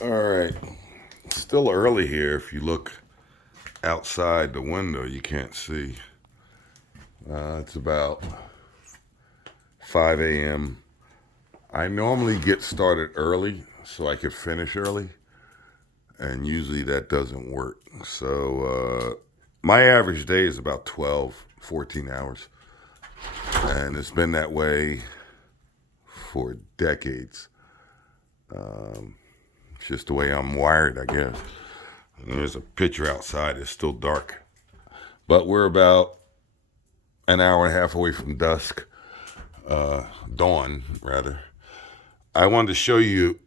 All right, still early here. If you look outside the window, you can't see. It's about 5 a.m. I normally get started early so I could finish early, and usually that doesn't work. So my average day is about 12, 14 hours, and it's been that way for decades. It's just the way I'm wired, I guess. And there's a picture outside. It's still dark, but we're about an hour and a half away from dusk, dawn rather. I wanted to show you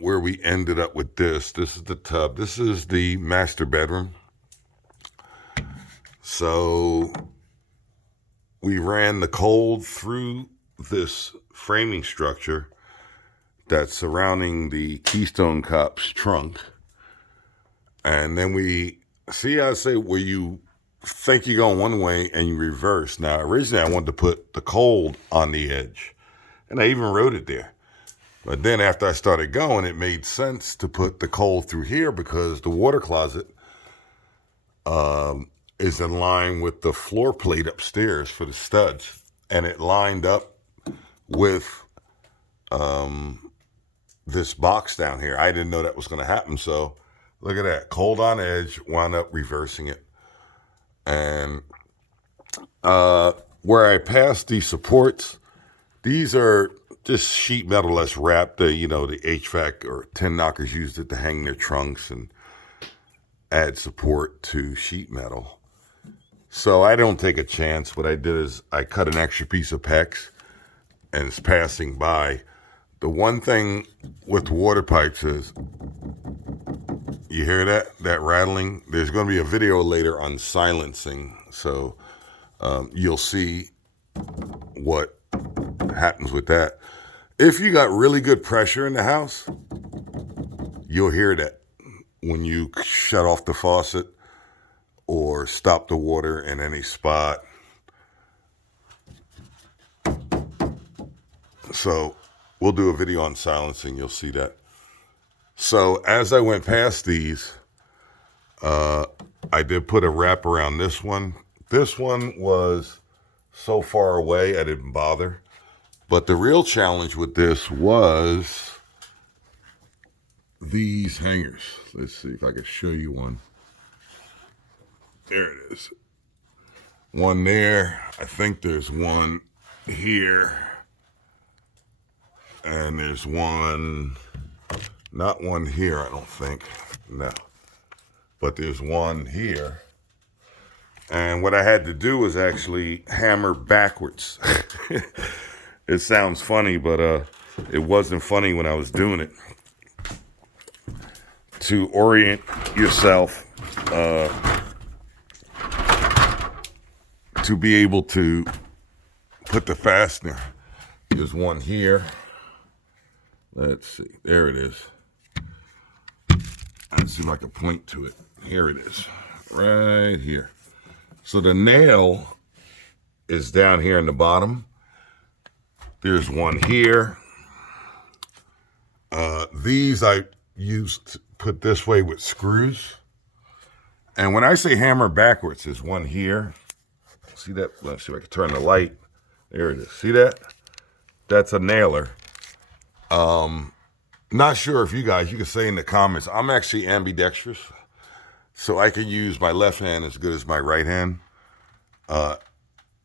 where we ended up with this. This is the tub. This is the master bedroom. So we ran the cold through this framing structure that's surrounding the Keystone Cop's trunk. And then we see, I say, where you think you're going one way and you reverse. Now, originally I wanted to put the cold on the edge, and I even wrote it there. But then after I started going, it made sense to put the cold through here because the water closet is in line with the floor plate upstairs for the studs. And it lined up with this box down here. I didn't know that was going to happen. So look at that. Cold on edge, wound up reversing it. And where I passed these supports, these are just sheet metal that's wrapped. The HVAC or tin knockers used it to hang their trunks and add support to sheet metal. So I don't take a chance. What I did is I cut an extra piece of PEX and it's passing by. The one thing with water pipes is, you hear that rattling? There's going to be a video later on silencing, so you'll see what happens with that. If you got really good pressure in the house, you'll hear that when you shut off the faucet or stop the water in any spot. So we'll do a video on silencing. You'll see that. So as I went past these, I did put a wrap around this one. This one was so far away, I didn't bother. But the real challenge with this was these hangers. Let's see if I can show you one. There it is. One there. I think there's one here. And there's one, not one here, I don't think. No. But there's one here. And what I had to do was actually hammer backwards. It sounds funny, but it wasn't funny when I was doing it. To orient yourself to be able to put the fastener. There's one here. Let's see. There it is. Let's see if I can point to it. Here it is. Right here. So the nail is down here in the bottom. There's one here. These I used put this way with screws. And when I say hammer backwards, there's one here. See that? Let's see if I can turn the light. There it is. See that? That's a nailer. Not sure if you can say in the comments, I'm actually ambidextrous. So I can use my left hand as good as my right hand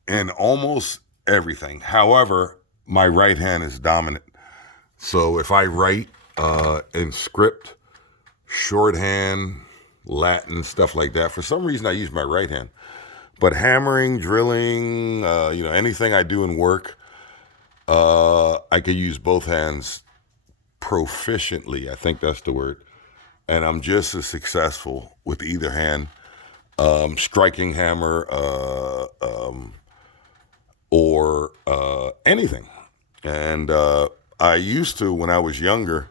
in almost everything. However, my right hand is dominant. So if I write in script, shorthand, Latin, stuff like that, for some reason I use my right hand. But hammering, drilling, anything I do in work, I can use both hands proficiently. I think that's the word. And I'm just as successful with either hand, striking hammer or anything. And I used to, when I was younger,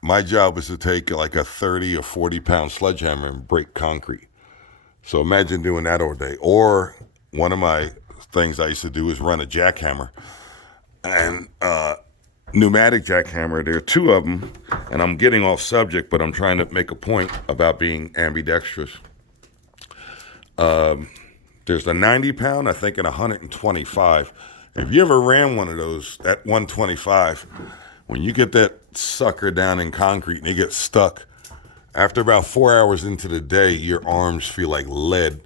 my job was to take like a 30 or 40 pound sledgehammer and break concrete. So imagine doing that all day. Or one of my things I used to do is run a jackhammer. And pneumatic jackhammer. There are two of them, and I'm getting off subject, but I'm trying to make a point about being ambidextrous. There's a 90 pound, I think, and 125. If you ever ran one of those, that 125, when you get that sucker down in concrete and it gets stuck, after about 4 hours into the day, your arms feel like lead,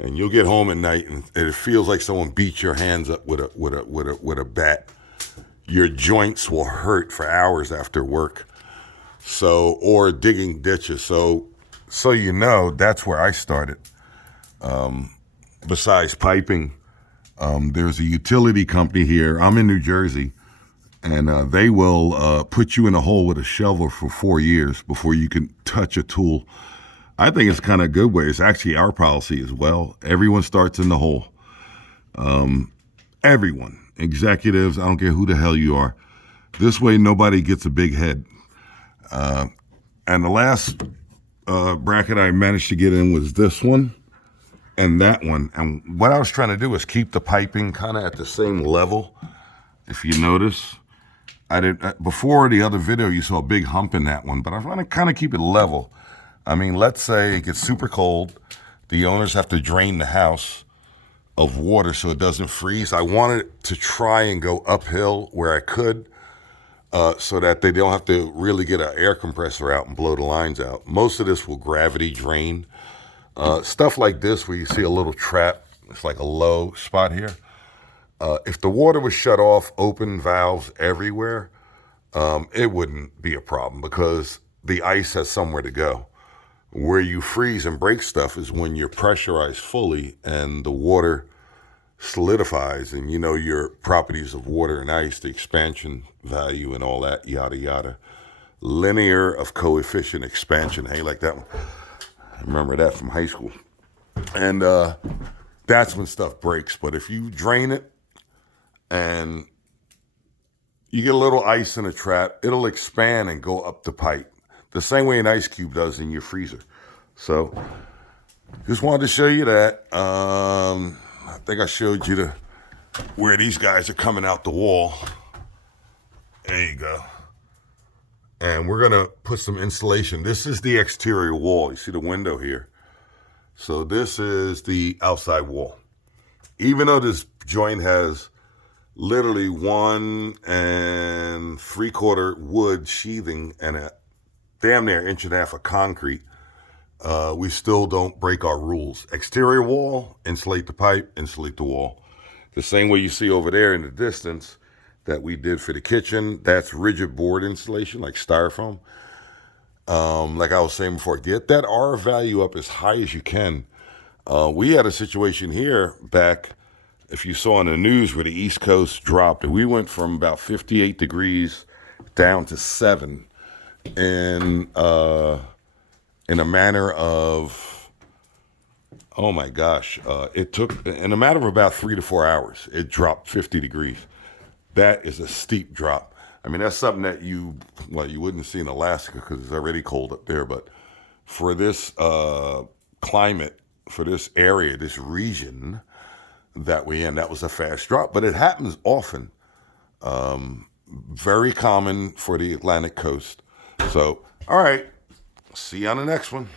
and you'll get home at night and it feels like someone beat your hands up with a bat. Your joints will hurt for hours after work. So, or digging ditches. So you know, that's where I started. Besides piping, there's a utility company here. I'm in New Jersey, and they will put you in a hole with a shovel for 4 years before you can touch a tool. I think it's kind of a good way. It's actually our policy as well. Everyone starts in the hole. Everyone, executives, I don't care who the hell you are. This way, nobody gets a big head. And the last bracket I managed to get in was this one and that one. And what I was trying to do was keep the piping kind of at the same level. If you notice, I did before the other video, you saw a big hump in that one, but I want to kind of keep it level. I mean, let's say it gets super cold. The owners have to drain the house of water so it doesn't freeze. I wanted to try and go uphill where I could, so that they don't have to really get an air compressor out and blow the lines out. Most of this will gravity drain. Stuff like this where you see a little trap, it's like a low spot here. If the water was shut off, open valves everywhere, it wouldn't be a problem because the ice has somewhere to go. Where you freeze and break stuff is when you're pressurized fully and the water solidifies, and you know your properties of water and ice, the expansion value and all that, yada, yada. Linear of coefficient expansion. Hey, like that one. I remember that from high school. And that's when stuff breaks. But if you drain it and you get a little ice in a trap, it'll expand and go up the pipe. The same way an ice cube does in your freezer. So just wanted to show you that. I think I showed you where these guys are coming out the wall. There you go. And we're going to put some insulation. This is the exterior wall. You see the window here. So this is the outside wall. Even though this joint has literally 1 3/4 wood sheathing and a damn near 1.5 inches of concrete, we still don't break our rules. Exterior wall, insulate the pipe, insulate the wall. The same way you see over there in the distance that we did for the kitchen, that's rigid board insulation, like styrofoam. Like I was saying before, get that R value up as high as you can. We had a situation here back, if you saw on the news, where the East Coast dropped, and we went from about 58 degrees down to 7 in a matter of, oh my gosh, it took, in a matter of about 3 to 4 hours, it dropped 50 degrees. That is a steep drop. I mean, that's something that you wouldn't see in Alaska because it's already cold up there. But for this climate, for this area, this region that we're in, that was a fast drop. But it happens often. Very common for the Atlantic coast. So, all right. See you on the next one.